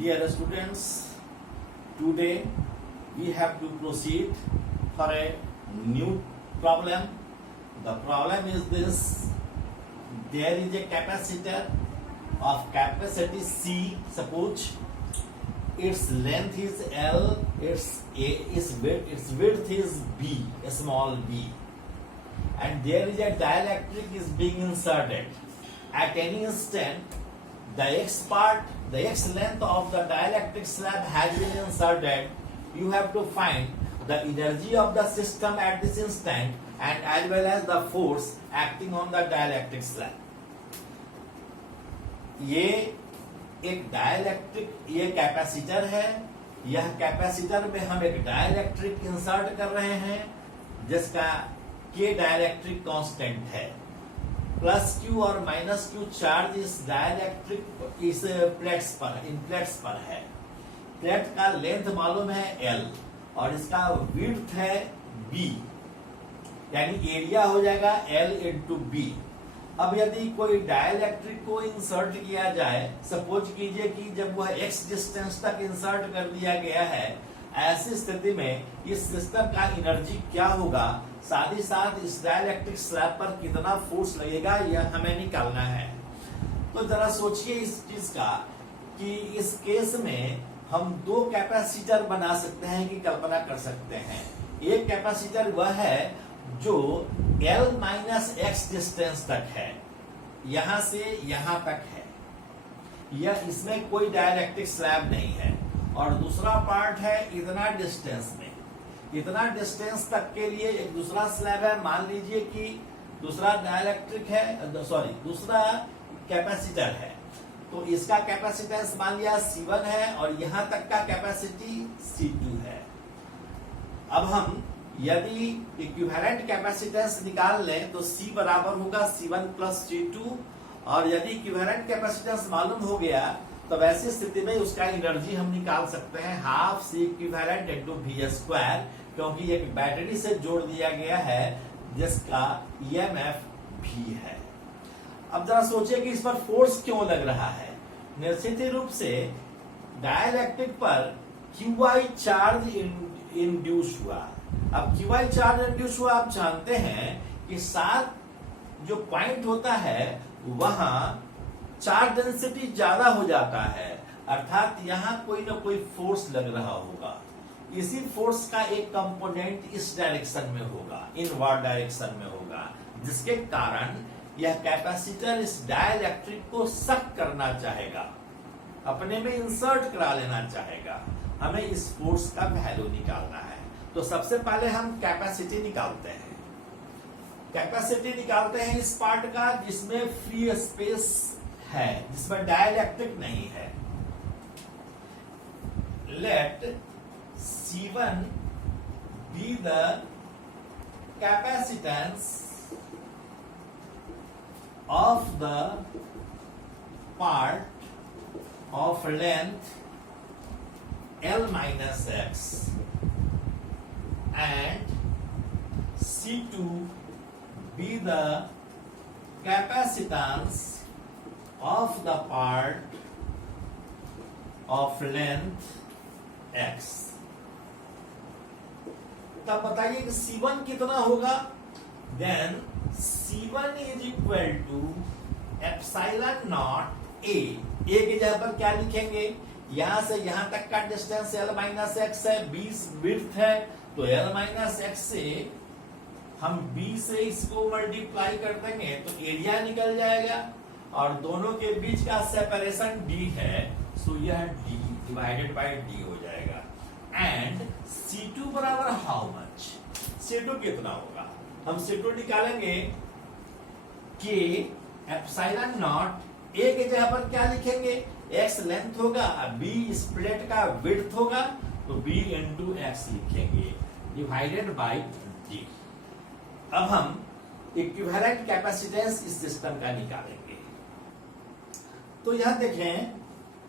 Dear students, today we have to proceed for a new problem. The problem is this: there is a capacitor of capacity C. Suppose its length is L, its width is B, a small b, and there is a dielectric is being inserted. At any instant, the x length of the dielectric slab has been inserted. You have to find the energy of the system at this instant and as well as the force acting on the dielectric slab. ये एक dielectric, ये capacitor है. यह capacitor में हम एक dielectric insert कर रहे हैं जिसका के डाइलेक्ट्रिक कांस्टेंट है. प्लस क्यू और माइनस क्यू चार्ज इस डाइलेक्ट्रिक इस प्लेट्स पर है. प्लेट का लेंथ मालूम है L और इसका विड्थ है B, यानी एरिया हो जाएगा L इंटू B. अब यदि कोई डाइलेक्ट्रिक को इंसर्ट किया जाए, सपोज कीजिए कि जब वह x डिस्टेंस तक इंसर्ट कर दिया गया है, ऐसी स्थिति में इस सिस्टम का एनर्जी क्या होगा, साथ ही साथ इस डाइलेक्ट्रिक स्लैब पर कितना फोर्स लगेगा, यह हमें निकालना है. तो जरा सोचिए इस चीज का कि इस केस में हम दो कैपेसिटर बना सकते हैं कि कल्पना कर सकते हैं. एक कैपेसिटर वह है जो L माइनस एक्स डिस्टेंस तक है, यहां से यहां तक है. यह इसमें कोई डाइलेक्ट्रिक स्लैब नहीं है. और दूसरा पार्ट है इतना डिस्टेंस में, इतना डिस्टेंस तक के लिए एक दूसरा स्लैब है. मान लीजिए कि दूसरा डाइलेक्ट्रिक है, दूसरा कैपेसिटर है, तो इसका कैपेसिटेंस मान लिया C1 है और यहां तक का कैपेसिटी C2 है. अब हम यदि इक्विवेलेंट कैपेसिटेंस निकाल लें तो C बराबर होगा C1 प्लस C2, और यदि इक्विवेलेंट कैपेसिटेंस मालूम हो गया तो वैसी स्थिति में उसका एनर्जी हम निकाल सकते हैं half C equivalent into V², क्योंकि एक बैटरी से जोड़ दिया गया है जिसका EMF V है. अब जरा सोचिए कि इस पर फोर्स क्यों लग रहा है. निश्चित रूप से डाइलेक्ट्रिक पर QI चार्ज इंड्यूस हुआ. अब QI चार्ज इंड्यूस हुआ, आप जानते हैं कि साथ जो पॉइंट होता है वहां चार्ज डेंसिटी ज्यादा हो जाता है, अर्थात यहां कोई ना कोई फोर्स लग रहा होगा. इसी फोर्स का एक कंपोनेंट इस डायरेक्शन में होगा, इनवर्ड डायरेक्शन में होगा, जिसके कारण यह कैपेसिटर इस डाइलेक्ट्रिक को सक करना चाहेगा, अपने में इंसर्ट करा लेना चाहेगा. हमें इस फोर्स का वैल्यू निकालना है. तो सबसे पहले हम कैपेसिटी निकालते हैं. कैपेसिटी निकालते हैं इस पार्ट का जिसमें फ्री स्पेस है, जिसमें डाइलेक्ट्रिक नहीं है. Let C1 be the capacitance of the part of length L minus x and C2 be the capacitance of the part of length x. तब बताइए कि C1 कितना होगा. Then C1 is equal to epsilon naught A. A की जगह पर क्या लिखेंगे, यहां से यहां तक का डिस्टेंस L माइनस एक्स है, 20 विड्थ है, तो L माइनस एक्स से हम B से इसको मल्टीप्लाई कर देंगे तो एरिया निकल जाएगा, और दोनों के बीच का सेपरेशन D है, सो यह D डिवाइडेड बाय D हो जाएगा. एंड C2 बराबर हाउ मच, C2 कितना होगा, हम C2 निकालेंगे कि एप्सिलॉन नॉट A के जगह पर क्या लिखेंगे, x लेंथ होगा, B इस प्लेट का विड्थ होगा, तो B इंटू एक्स लिखेंगे डिवाइडेड बाय D. अब हम इक्विवेलेंट कैपेसिटेंस इस सिस्टम का निकालेंगे. तो यह देखें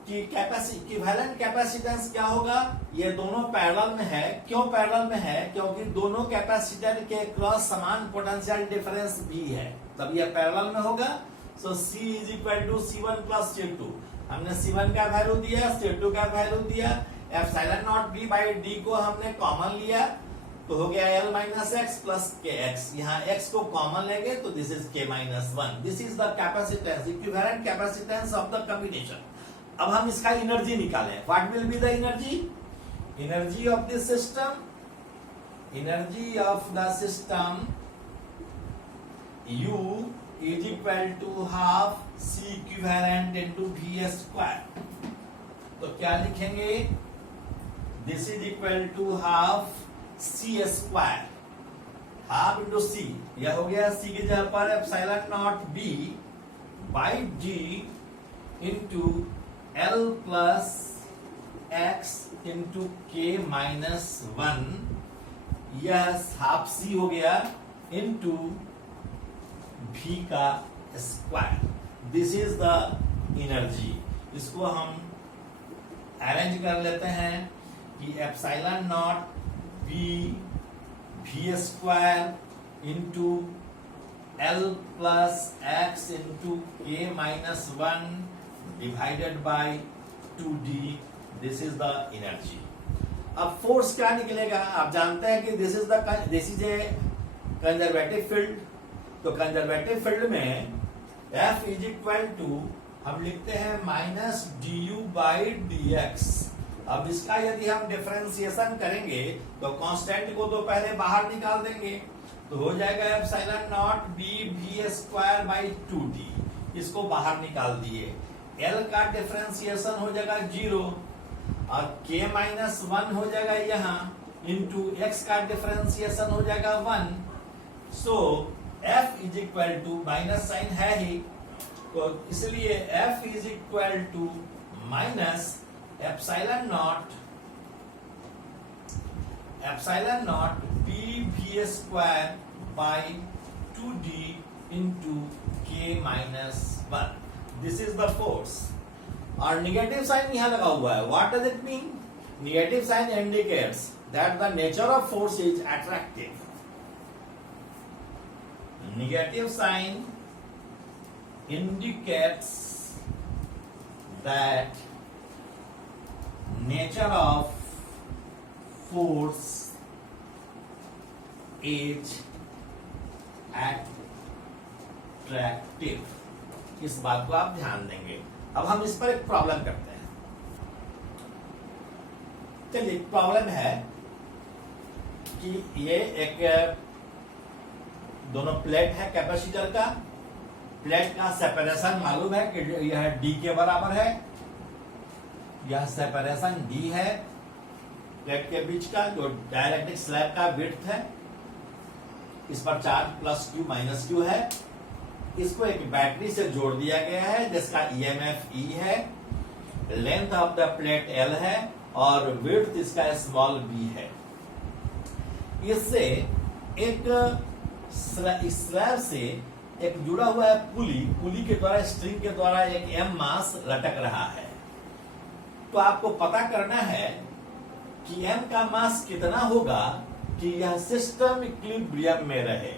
कि इक्विवेलेंट कैपेसिटेंस क्या होगा. ये दोनों पैरेलल में है. क्यों पैरेलल में है, क्योंकि दोनों कैपेसिटर के क्रॉस समान पोटेंशियल डिफरेंस भी है, तब यह पैरेलल में होगा. So C is equal to C1 plus C2. हमने C1 का वैल्यू दिया, C2 का वैल्यू दिया, epsilon not be by D को हमने कॉमन लिया तो हो गया L माइनस एक्स प्लस के एक्स। यहाँ x को कॉमन लेंगे तो this is k minus 1। This is the capacitance, equivalent capacitance of the combination. अब हम इसका एनर्जी निकालें। What will be the energy? Energy of this system, energy of the system U is equal to half C equivalent into V square। तो क्या लिखेंगे? This is equal to half C square, half into C, यह हो गया C की जगह पर epsilon not B by D into L plus X into K minus 1, यह हाफ C हो गया into V का square. This is the energy. इसको हम अरेंज कर लेते हैं कि epsilon not B V square into L plus x into K minus 1 divided by 2D। This is the energy. अब फोर्स क्या निकलेगा? आप जानते हैं कि this is a conservative field. तो कंजर्वेटिव फील्ड में F इज इक्वल टू हम लिखते हैं माइनस du बाई dx। अब इसका यदि हम डिफरेंशिएशन करेंगे तो कांस्टेंट को तो पहले बाहर निकाल देंगे, तो हो जाएगा epsilon not b v square by 2d। इसको बाहर निकाल दिए, L का डिफरेंशिएशन हो जाएगा 0 और k माइनस 1 हो जाएगा यहाँ इंटू x का डिफरेंशिएशन हो जाएगा 1। So F is equal to minus sign है ही, तो इसलिए F is equal to minus epsilon not B V square by 2D into K minus 1। This is the force. और निगेटिव साइन यहाँ लगा हुआ है। What does it mean? Negative sign indicates that the nature of force is attractive. Negative sign indicates that nature of force is attractive। इस बात को आप ध्यान देंगे। अब हम इस पर एक प्रॉब्लम करते हैं। चलिए, प्रॉब्लम है कि ये एक दोनों प्लेट है कैपेसिटर का। प्लेट का सेपरेशन मालूम है कि यह D के बराबर है, यह सेपरेशन D है प्लेट के बीच का, जो डाइलेक्ट्रिक स्लैब का विड्थ है। इस पर charge plus Q minus Q है। इसको एक बैटरी से जोड़ दिया गया है जिसका EMF E है, length of the plate L है और विड्थ इसका स्मॉल b है। इससे एक स्लैब से एक जुड़ा हुआ है पुली के द्वारा, स्ट्रिंग के द्वारा एक m मास लटक रहा है। तो आपको पता करना है कि m का मास कितना होगा कि यह सिस्टम इक्विलिब्रियम में रहे।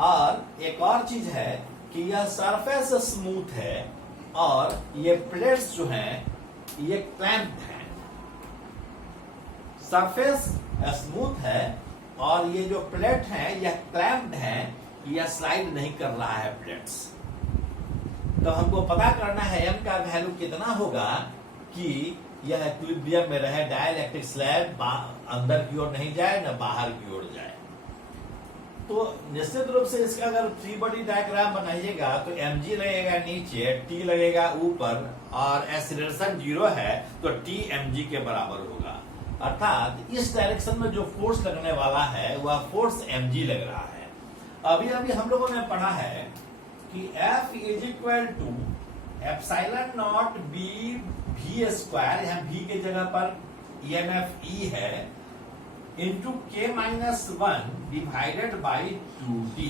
और एक और चीज है कि यह सरफेस स्मूथ है और ये प्लेट्स जो हैं ये क्लैंप्ड हैं। सरफेस स्मूथ है और ये जो प्लेट है यह क्लैंप्ड है, यह स्लाइड नहीं कर रहा है प्लेट्स। तो हमको पता करना है m का वैल्यू कितना होगा कि यह इक्विलिब्रियम में रहे, डाइलेक्ट्रिक स्लैब अंदर की ओर नहीं जाए न बाहर की ओर जाए। तो निश्चित रूप से इसका अगर फ्री बॉडी डायग्राम बनाइएगा तो mg लगेगा नीचे, t लगेगा ऊपर और एक्सीलरेशन 0 है तो t mg के बराबर होगा। अर्थात इस डायरेक्शन में जो फोर्स लगने वाला है वह फोर्स mg लग रहा है। अभी हम लोगों ने पढ़ा है कि F is equal to epsilon not B V square, यहाँ V के जगह पर EMF E है, into K minus 1 divided by 2D।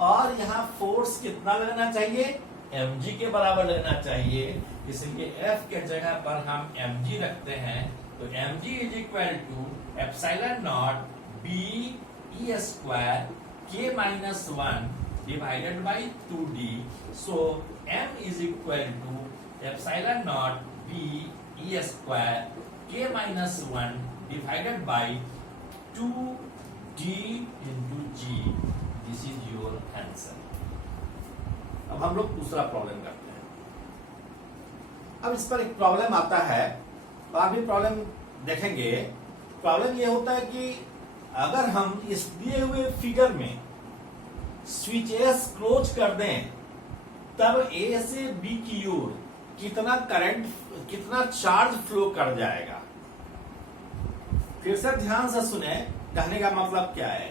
और यहाँ फोर्स कितना लगना चाहिए? mg के बराबर लगना चाहिए, इसलिए F के जगह पर हम mg रखते हैं। तो mg is equal to epsilon not B E square K minus 1 divided by 2D। So m is equal to epsilon not B E square K minus 1 divided by 2d into G. This is your answer. अब हम लोग दूसरा problem करते हैं। अब इस पर एक प्रॉब्लम आता है, तो आप भी प्रॉब्लम देखेंगे। प्रॉब्लम ये होता है कि अगर हम इस दिए हुए फिगर में स्विच एस क्लोज कर दें, तब ए से बी की ओर कितना करंट, कितना चार्ज फ्लो कर जाएगा। फिर से ध्यान से सुने, कहने का मतलब क्या है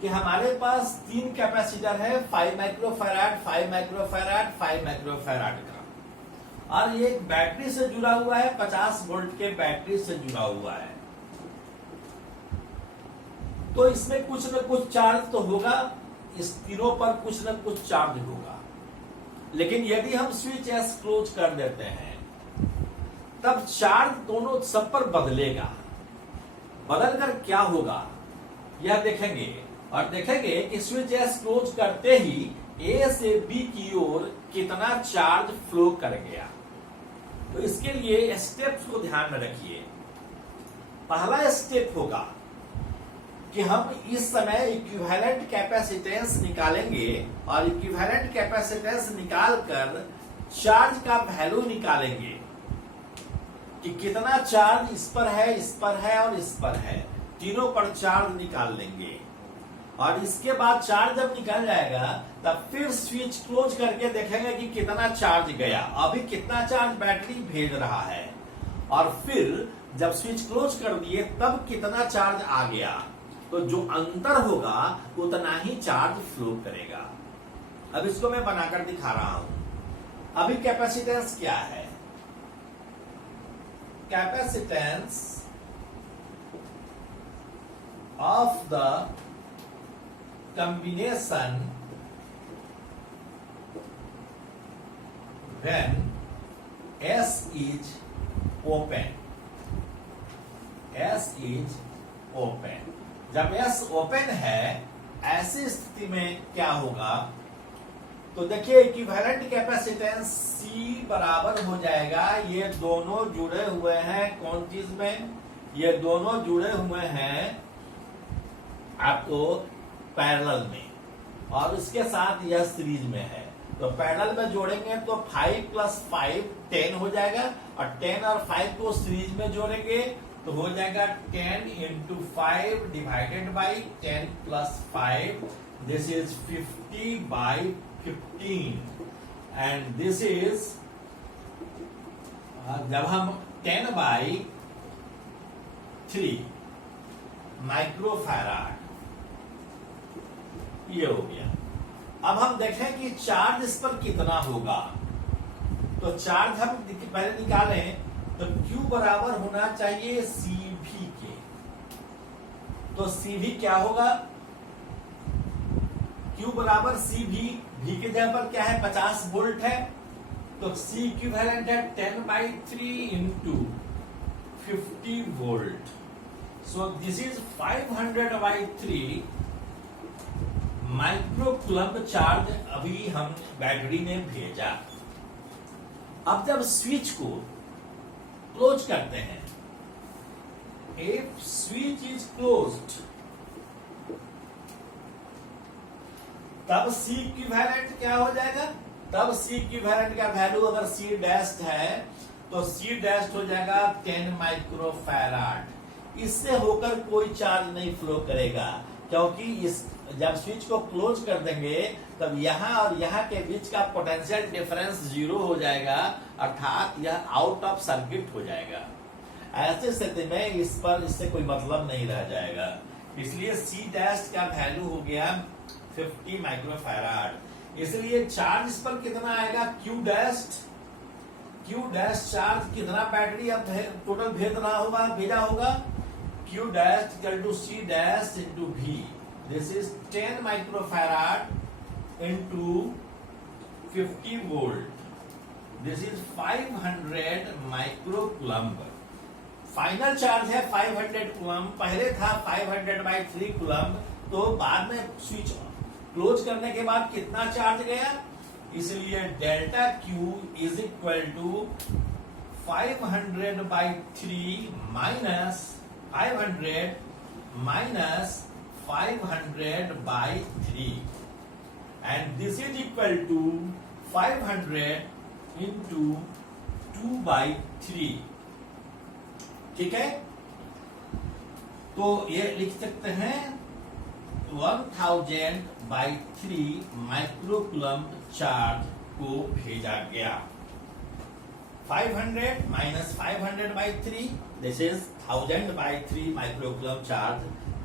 कि हमारे पास 3 कैपेसिटर है, 5 माइक्रोफैराड, 5 माइक्रोफैराड, 5 माइक्रोफैराड का, और ये एक बैटरी से जुड़ा हुआ है, 50 वोल्ट के बैटरी से जुड़ा हुआ है। तो इसमें कुछ न कुछ चार्ज तो होगा, इस तीनों पर कुछ न कुछ चार्ज होगा। लेकिन यदि हम स्विच एस क्लोज कर देते हैं, तब चार्ज दोनों सब पर बदलेगा। बदलकर क्या होगा यह देखेंगे, और देखेंगे कि स्विच एस क्लोज करते ही ए से बी की ओर कितना चार्ज फ्लो कर गया। तो इसके लिए स्टेप्स को ध्यान में रखिए। पहला स्टेप होगा कि हम इस समय इक्विवेलेंट कैपेसिटेंस निकालेंगे, और इक्विवेलेंट कैपेसिटेंस निकालकर चार्ज का वैल्यू निकालेंगे कि कितना चार्ज इस पर है, इस पर है और इस पर है। तीनों पर चार्ज निकाल लेंगे, और इसके बाद चार्ज जब निकल जाएगा तब फिर स्विच क्लोज करके देखेंगे कि कितना चार्ज गया, अभी कितना चार्ज बैटरी भेज रहा है, और फिर जब स्विच क्लोज कर दिए तब कितना चार्ज आ गया। तो जो अंतर होगा उतना ही चार्ज फ्लो करेगा। अब इसको मैं बनाकर दिखा रहा हूं। अभी कैपेसिटेंस क्या है? Capacitance of the combination when S is open. S is open. जब S ओपन है, ऐसी स्थिति में क्या होगा? तो देखिए इक्विवेलेंट कैपेसिटेंस C बराबर हो जाएगा, ये दोनों जुड़े हुए हैं कौन चीज में? ये दोनों जुड़े हुए हैं आपको पैरेलल में, और इसके साथ यह सीरीज में है। तो पैरेलल में जोड़ेंगे तो 5 + 5 10 हो जाएगा, और 10 और 5 को सीरीज में जोड़ेंगे तो हो जाएगा 10 × 5 divided by 10 + 5। This is 50/15, and this is, जब हम 10/3 माइक्रोफैराड, ये हो गया। अब हम देखें कि चार्ज इस पर कितना होगा। तो चार्ज हम पहले निकालें, तो Q बराबर होना चाहिए CV के। तो CV क्या होगा? Q बराबर CV, V के जगह पर क्या है? 50 वोल्ट है, तो C इक्विवेलेंट है 10/3 × 50 volt. So this is 500/3 microcoulomb charge अभी हम बैटरी ने भेजा। अब जब स्विच को क्लोज करते हैं, इफ स्विच इज क्लोज्ड, तब C इक्विवेलेंट क्या हो जाएगा? तब C इक्विवेलेंट का वैल्यू अगर C डैश्ड है तो C डैश्ड हो जाएगा 10 माइक्रोफैराड। इससे होकर कोई चार्ज नहीं फ्लो करेगा, क्योंकि इस जब स्विच को क्लोज कर देंगे तब यहां और यहां के बीच का पोटेंशियल डिफरेंस 0 हो जाएगा, अर्थात यह आउट ऑफ सर्किट हो जाएगा। ऐसे स्थिति में इस पर इससे कोई मतलब नहीं रह जाएगा। इसलिए C डैश का वैल्यू हो गया 50 माइक्रोफैराड। इसलिए चार्ज इस पर कितना आएगा? Q डैश चार्ज कितना बैटरी अब टोटल भेजा होगा? Q dash = C dash × V। This is 10 microfarad into 50 volt. This is 500 microcoulomb. Final charge है 500 कूलम्ब, पहले था 500/3 कूलम्ब। तो बाद में स्विच क्लोज करने के बाद कितना चार्ज गया? इसलिए delta Q is equal to 500/3 minus 500/3 and this is equal to 500 into 2/3। ठीक है, तो ये लिख सकते हैं 1000/3 माइक्रोकूलम चार्ज को भेजा गया। 500 minus 500/3 this is 1000/3 microcoulomb charge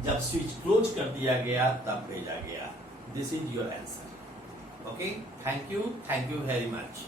जब स्विच क्लोज कर दिया गया तब भेजा गया। This is your answer. Okay, thank you very much.